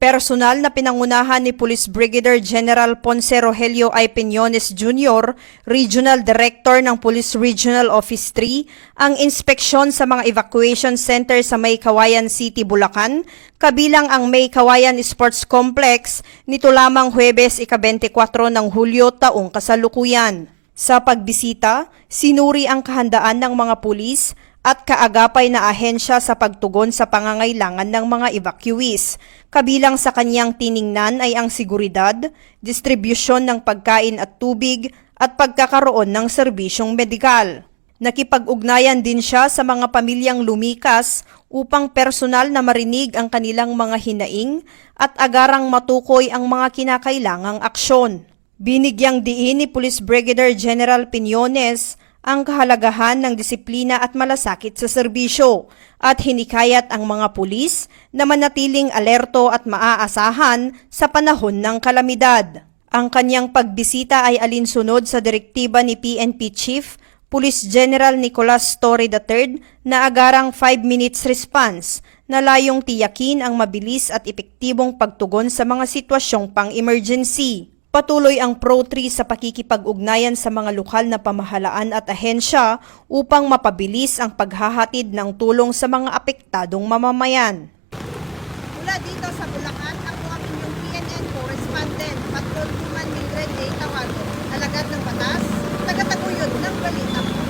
Personal na pinangunahan ni Police Brigadier General Ponce Rogelio I. Peñones Jr., Regional Director ng Police Regional Office 3, ang inspeksyon sa mga evacuation center sa May Kawayan City, Bulacan, kabilang ang May Kawayan Sports Complex nito lamang Huwebes ika-24 ng Hulyo taong kasalukuyan. Sa pagbisita, sinuri ang kahandaan ng mga pulis at kaagapay na ahensya sa pagtugon sa pangangailangan ng mga evacuees. Kabilang sa kanyang tiningnan ay ang seguridad, distribusyon ng pagkain at tubig at pagkakaroon ng serbisyong medikal. Nakipag-ugnayan din siya sa mga pamilyang lumikas upang personal na marinig ang kanilang mga hinaing at agarang matukoy ang mga kinakailangang aksyon. Binigyang diin ni Police Brigadier General Peñones ang kahalagahan ng disiplina at malasakit sa serbisyo at hinikayat ang mga pulis na manatiling alerto at maaasahan sa panahon ng kalamidad. Ang kanyang pagbisita ay alinsunod sa direktiba ni PNP Chief Police General Nicolas Torre III na agarang 5 minutes response na layong tiyakin ang mabilis at epektibong pagtugon sa mga sitwasyong pang-emergency. Patuloy ang Pro-3 sa pakikipag-ugnayan sa mga lokal na pamahalaan at ahensya upang mapabilis ang paghahatid ng tulong sa mga apektadong mamamayan. Mula dito sa Bulacan, ako ang inyong PNN correspondent, Patrol Woman Mildred A. Tawago, alagad ng batas, tagataguyod ng balita.